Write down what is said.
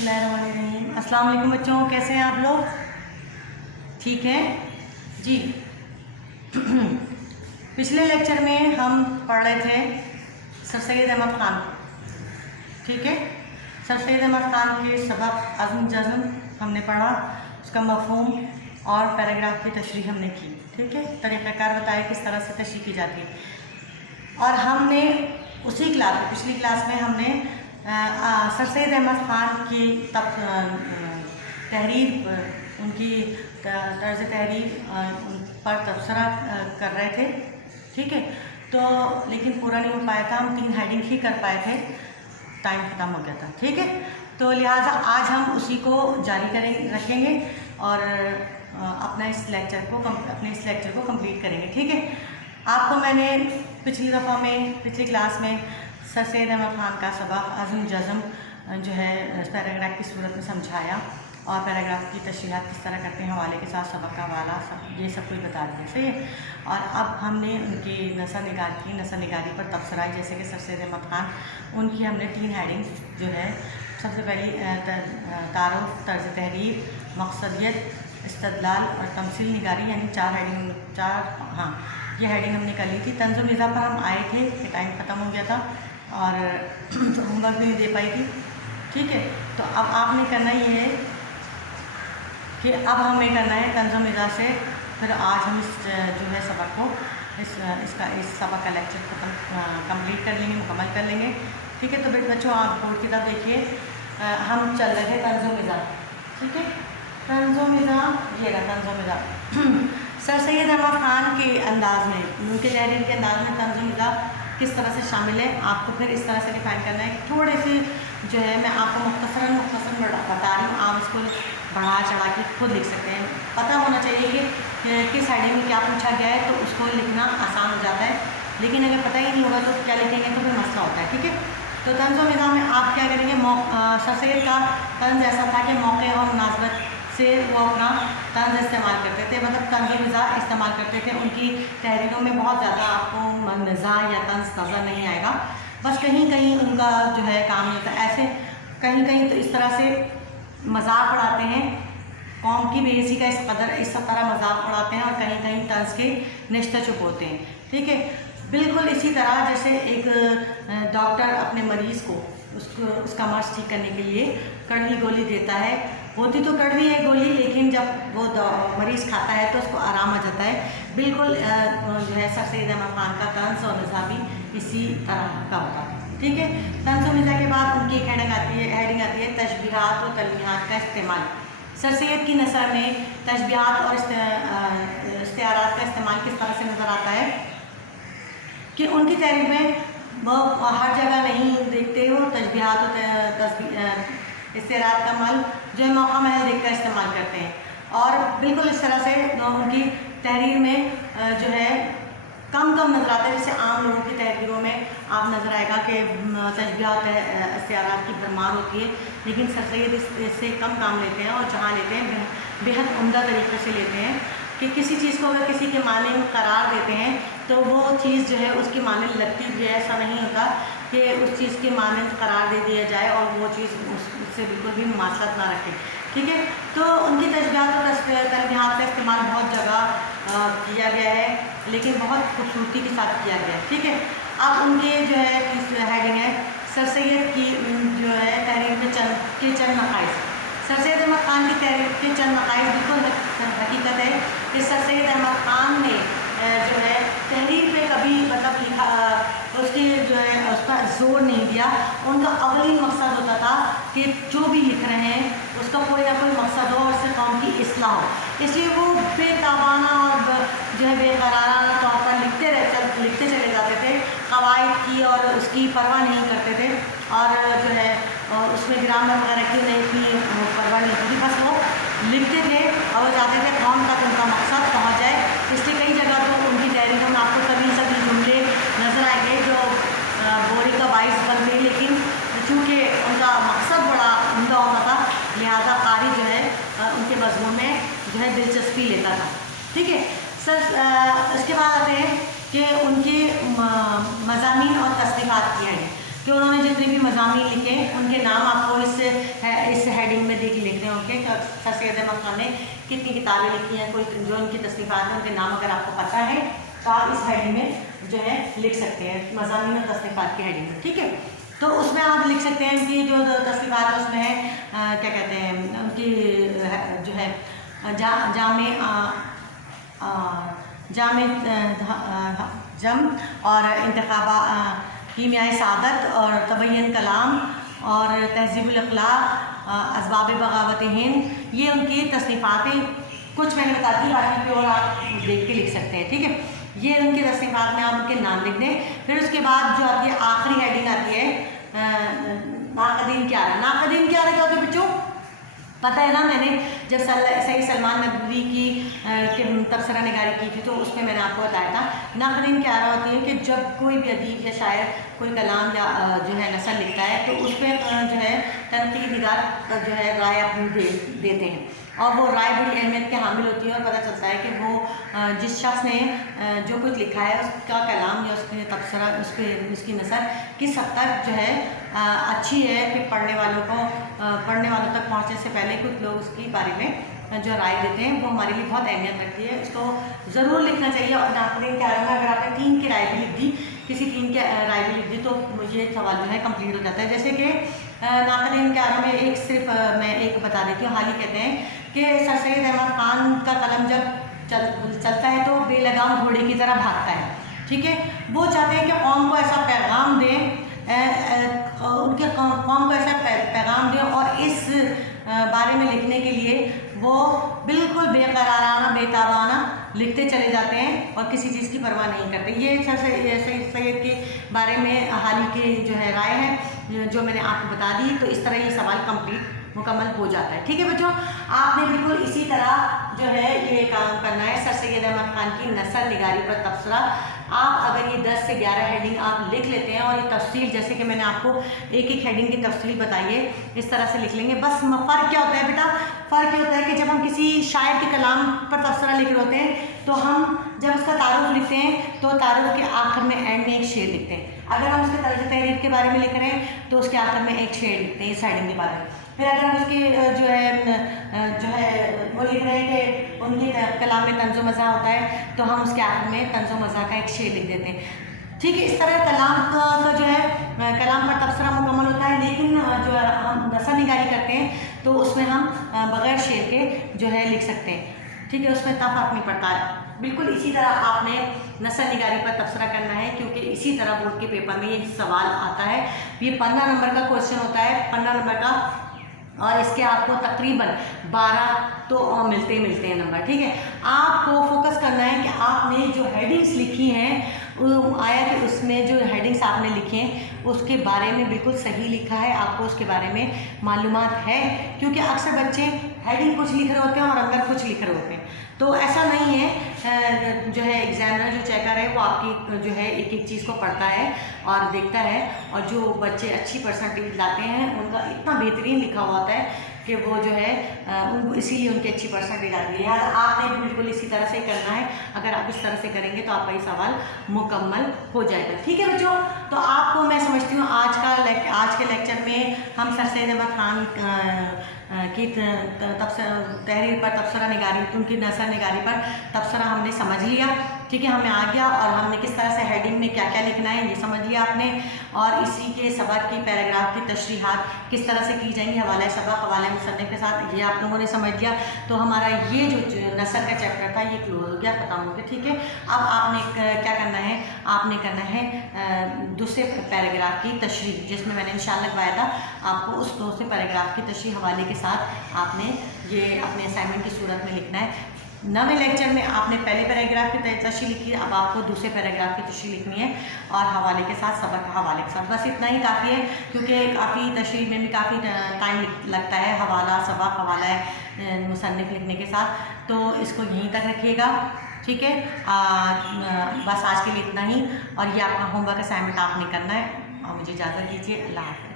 बिस्मिल्लाहिर्रहमानिर्रहीम। अस्सलाम वालेकुम बच्चों, कैसे हैं आप लोग? ठीक हैं जी। पिछले लेक्चर में हम पढ़ रहे थे सर सैयद अहमद ख़ान, ठीक है। सर सैयद अहमद ख़ान के सबक अज़्म जज़्म हमने पढ़ा, उसका मफ़हूम और पैराग्राफ की तशरीह हमने की, ठीक है। तरीक़ाकार बताया किस तरह से तशरीह की जाती है। और हमने उसी क्लास में, पिछली क्लास में हमने सर सैयद अहमद ख़ान की तहरीर, उनकी तर्ज़ तहरीर पर तबसरा कर रहे थे, ठीक है। तो लेकिन पूरा नहीं हो पाया था, हम 3 हेडिंग ही कर पाए थे, टाइम ख़त्म हो गया था, ठीक है। तो लिहाजा आज हम उसी को जारी रखेंगे और अपने इस लेक्चर को कंप्लीट करेंगे, ठीक है। आपको मैंने पिछली क्लास में सर सैयद अहमद ख़ान का सबक अज़्म जज़्म जो है पैराग्राफ की सूरत में समझाया और पैराग्राफ की तशरीहात किस तरह करते हैं, हवाले के साथ सबक का हवाला, ये सब कुछ बता दिया, सही है। और अब हमने उनकी नसर निगारी पर तबसरा, जैसे कि सर सैयद अहमद ख़ान, उनकी हमने 3 हेडिंग जो है, सबसे पहली तारुफ़, तर्ज़ तहरीर, मक़सदियत, इस्तदलाल और तमसील निगारी, यानी 4 हेडिंग, ये हेडिंग हमने कर ली थी। तंज़ व मिज़ा पर हम आए थे कि टाइम ख़त्म हो गया था और होमवर्क भी नहीं दे पाई थी, ठीक है। तो अब आपने करना ये है कि अब हमें करना है तंज़ व मिज़ा से, फिर आज हम इस जो है सबक को इस सबक का लेक्चर को कंप्लीट कर लेंगे, मुकम्मल कर लेंगे, ठीक है। तो बच्चों आप बोर्ड की तरफ देखिए, हम चल रहे थे तंज़ व मिज़ा, ठीक है। तंज़ व मिज़ा, ये रहा तंज़ व मिज़ा। सर सैयद अहमद ख़ान के अंदाज़ में, उनके तहरीर के अंदाज़ में तंज़ व मिज़ा किस तरह से शामिल है, आपको फिर इस तरह से डिफ़ाइन करना है। थोड़े से जो है मैं आपको मुख्तसरन बता रही हूँ, आप इसको बढ़ा चढ़ा के खुद लिख सकते हैं। पता होना चाहिए कि किस हेडिंग में क्या पूछा गया है, तो उसको लिखना आसान हो जाता है। लेकिन अगर पता ही नहीं होगा तो क्या लिखेंगे, तो फिर मसला होता है, ठीक है। तो तंज़ व मिज़ा में आप क्या करेंगे, सर सैयद का तंज़ ऐसा था कि मौके और मुनासबत से वो अपना तंज़ इस्तेमाल करते थे, मतलब तंज़ व मिज़ा इस्तेमाल करते थे। उनकी तहरीरों में बहुत ज़्यादा आपको मिज़ाह या तंज़ नज़र नहीं आएगा, बस कहीं कहीं उनका जो है काम नहीं होता। ऐसे कहीं कहीं तो इस तरह से मजाक उड़ाते हैं, कौम की बेइज्जती का इस तरह मजाक उड़ाते हैं, और कहीं कहीं तंज़ के निश्ते चुप होते हैं, ठीक है। बिल्कुल इसी तरह जैसे एक डॉक्टर अपने मरीज़ को उसका मर्ज़ ठीक करने के लिए कड़वी गोली देता है, होती तो कड़वी है गोली, लेकिन जब वो मरीज़ खाता है तो उसको आराम आ जाता है। बिल्कुल जो है सर सैयद अहमद ख़ान का तंज़ और मिज़ाह भी इसी तरह का होता है, ठीक है। तंज़ व मिज़ाह के बाद उनकी एक हेडिंग आती है तशबीहात और तलमीहात का इस्तेमाल। सर सैयद की नसर में तशबीहात और इस्तिआरात का इस्तेमाल किस तरह से नज़र आता है कि उनकी तहरीर में वो हर जगह नहीं देखते हो, तशबीहात और इस्तिआरात का मल जो है मौका महल देख कर इस्तेमाल करते हैं। और बिल्कुल इस तरह से उनकी तहरीर में जो है कम नज़र आता है, जैसे आम लोगों की तहरीरों में आप नज़र आएगा कि तशबीहात इस्तिआरात की भरमार होती है, लेकिन सर सैयद इससे कम काम लेते हैं, और जहाँ लेते हैं बेहद उम्दा तरीके से लेते हैं कि किसी चीज़ को अगर किसी के माने में करार देते हैं तो वो चीज़ जो है उसके माने लगती भी है। ऐसा नहीं होता कि उस चीज़ के माने करार दे दिया जाए और वो चीज़ उससे बिल्कुल भी मुमासलत ना रखे, ठीक है। तो उनकी तशबीहात और तलमीहात का इस्तेमाल बहुत जगह किया गया है, लेकिन बहुत खूबसूरती के साथ किया गया है, ठीक है। अब उनके जो है हेडिंग है सर सैयद की जो है तहरीर में चंद नक़ाइस। सर सैयद अहमद ख़ान की तहरीर के चंद नक़ाइस, बिल्कुल हकीकत है कि सर सैयद अहमद ख़ान ने जो है तहरीर पे कभी मतलब लिखा, उसकी जो है उस पर जोर नहीं दिया। उनका अवली मकसद होता था कि जो भी लिख रहे हैं उसका कोई ना कोई मकसद हो और उससे कौम की इस्लाह हो, इसलिए वो बेताबाना और जो है बेकराराना तौर पर लिखते चले जाते थे, क़वाइद की और उसकी परवाह नहीं करते थे, और जो है उसमें ग्रामर वगैरह की नहीं की परवाह नहीं होती, बस वो लिखते थे और वो चाहते थे कौम तक उनका मकसद पहुँच जाए। इसलिए कई जगह तो उनकी तहरीरों में आपको सभी जुमले नज़र आएंगे जो बोरी का बाइस बनते, लेकिन चूँकि उनका मकसद बड़ा उम्दा होता था, लिहाजा कारी जो है उनके मज़मून में जो है दिलचस्पी लेता था, ठीक है। सर इसके बाद आते हैं कि उनके मज़ामीन और तसनीफ़ात की हैं। कि उन्होंने जितने भी मज़ामीन लिखे उनके नाम आपको इस हेडिंग में लिखने होंगे। सर सैयद अहमद खान ने कितनी किताबें लिखी हैं, कोई जो उनकी तसनीफ़ात हैं उनके नाम अगर आपको पता है तो आप इस हेडिंग में जो है लिख सकते हैं, मज़ामीन और तसनीफ़ात की हेडिंग में, ठीक है। तो उसमें आप लिख सकते हैं कि जो तसनीफ़ात है उसमें है क्या कहते हैं उनकी जो है जामे जम और इंतखाबा कीमियाई सादत और तबय्यन कलाम और तहज़ीबुल अखलाक असबाब बगावत हिंद, ये उनकी तसनीफ़ातें कुछ मैंने बता दी, बाकी पे और आप देख के लिख सकते हैं, ठीक है। ये उनकी तसनीफ़ात में आप उनके नाम लिख दें। फिर उसके बाद जो आपकी आखिरी हेडिंग आती है नाक़दीम क्यारा। नाक़दीम क्यारा क्या होता है बच्चों, पता है ना, मैंने जब सैयद सलमान नदवी की तबसरा निगारी की थी तो उसमें मैंने आपको बताया था नाक़दीम क्यारा होती है कि जब कोई भी अदीब या शायर कोई कलाम या जो है नसर लिखता है तो उस पर जो है तनक़ीद निगार जो है राय अपनी देते हैं, और वो राय बड़ी अहमियत के हामिल होती है और पता चलता है कि वो जिस शख्स ने जो कुछ लिखा है उसका कलाम या उसके तबसरा उसकी नसर किस हद तक जो है अच्छी है कि पढ़ने वालों तक पहुँचने से पहले कुछ लोग उसके बारे में जो राय देते हैं वो हमारे लिए बहुत अहमियत रखती है। इसको ज़रूर लिखना चाहिए। और नाक़दीम क्यारा में अगर आपने 3 की राय भी लिख दी, किसी 3 की राय भी लिख दी तो ये सवाल जो है कंप्लीट हो जाता है। जैसे कि नाक़दीम क्यारा में मैं एक बता देती हूँ। हाल ही कहते हैं कि सर सैयद अहमद खान का कलम जब चलता है तो बेलगाम घोड़े की तरह भागता है, ठीक है। वो चाहते हैं कि कौम को ऐसा पैगाम दें, उनके कौम को ऐसा पैगाम दें और इस बारे में लिखने के लिए वो बिल्कुल बेकराराना बेताबाना लिखते चले जाते हैं और किसी चीज़ की परवाह नहीं करते। ये सैयद के बारे में हाल ही की जो है राय है जो मैंने आपको बता दी। तो इस तरह ये सवाल कंप्लीट मुकम्मल हो जाता है, ठीक है बच्चों। आपने बिल्कुल इसी तरह जो है ये काम करना है। सर सैयद अहमद खान की नसर निगारी पर तबसरा आप अगर ये 10 से 11 हेडिंग आप लिख लेते हैं और ये तफसील जैसे कि मैंने आपको एक हेडिंग की तफसील बताई है इस तरह से लिख लेंगे। बस फ़र्क क्या होता है बेटा, फ़र्क ये होता है कि जब हम किसी शायर के कलाम पर तबसरा लिख रहे होते हैं तो हम जब उसका तारुफ लिखते हैं तो तारुफ के आखिर में एंड में एक शेर लिखते हैं। अगर हम उसके तर्ज तहरीर के बारे में लिख रहे हैं तो उसके आखिर में एक शेर लिखते हैं इस हेडिंग के बारे में। फिर अगर हम उसकी जो है वो लिख रहे हैं कि उनके कलाम में तंज़ो मज़ा होता है तो हम उसके आखिर में तंज़ो मज़ा का एक शेर लिख देते हैं, ठीक है। इस तरह कलाम का जो है कलाम पर तबसरा मुकम्मल होता है। लेकिन जो हम नसर निगारी करते हैं तो उसमें हम बग़ैर शेर के जो है लिख सकते हैं, ठीक है। उसमें इतना फ़र्क नहीं पड़ता है। बिल्कुल इसी तरह आपने नसर निगारी पर तबसरा करना है क्योंकि इसी तरह बोर्ड के पेपर में ये सवाल आता है। ये 15 नंबर का क्वेश्चन होता है, 15 नंबर का, और इसके आपको तकरीबन 12 तो मिलते हैं नंबर, ठीक है। आपको फोकस करना है कि आपने जो हेडिंग्स लिखी हैं आया कि उसमें जो हेडिंग्स आपने लिखी हैं उसके बारे में बिल्कुल सही लिखा है, आपको उसके बारे में मालूमात है। क्योंकि अक्सर बच्चे हेडिंग कुछ लिख रहे होते हैं और अंदर कुछ लिख रहे होते हैं, तो ऐसा नहीं है। जो है एग्जामिनर जो चेकर है वो आपकी जो है एक एक चीज़ को पढ़ता है और देखता है, और जो बच्चे अच्छी परसेंटेज लाते हैं उनका इतना बेहतरीन लिखा हुआ होता है कि वो जो है इसीलिए उनकी अच्छी परसेंटेज आती है। लिहाजा आपने बिल्कुल इसी तरह से करना है। अगर आप इस तरह से करेंगे तो आपका ये सवाल मुकम्मल हो जाएगा, ठीक है बच्चों। तो आपको मैं समझती हूँ आज के लेक्चर में हम सर सैयद अहमद खान की तहरीर पर तबसरा निगारी, उनकी नसर निगारी पर तबसरा हमने समझ लिया, ठीक है। हमें आ गया और हमने किस तरह से हेडिंग में क्या क्या लिखना है ये समझ लिया आपने, और इसी के सबक की पैराग्राफ की तशरीहात किस तरह से की जाएंगी हवाला सबक हवाला मुसन्निफ के साथ, ये आप लोगों ने समझ लिया। तो हमारा ये जो नसर का चैप्टर था ये क्लोज हो गया, ख़त्म हो गया, ठीक है। अब आपने क्या करना है, आपने करना है दूसरे पैराग्राफ की तशरीह, जिसमें मैंने निशान लगवाया था आपको उस दूसरे पैराग्राफ की तशरीह हवाले के साथ आपने ये अपने असाइनमेंट की सूरत में लिखना है। नवे लेक्चर में आपने पहले पैराग्राफ की तशरीह लिखी है, अब आपको दूसरे पैराग्राफ की तशरीह लिखनी है और हवाले के साथ, सबक के हवाले के साथ। बस इतना ही काफ़ी है क्योंकि काफ़ी तशरीह में भी काफ़ी टाइम लगता है, हवाला सबक हवाला मुसन्निफ लिखने के साथ। तो इसको यहीं तक रखिएगा, ठीक है। बस आज के लिए इतना ही, और ये आपका होमवर्क असाइनमेंट आपने करना है। और मुझे इजाज़त दीजिए, अल्लाह हाफ़िज़।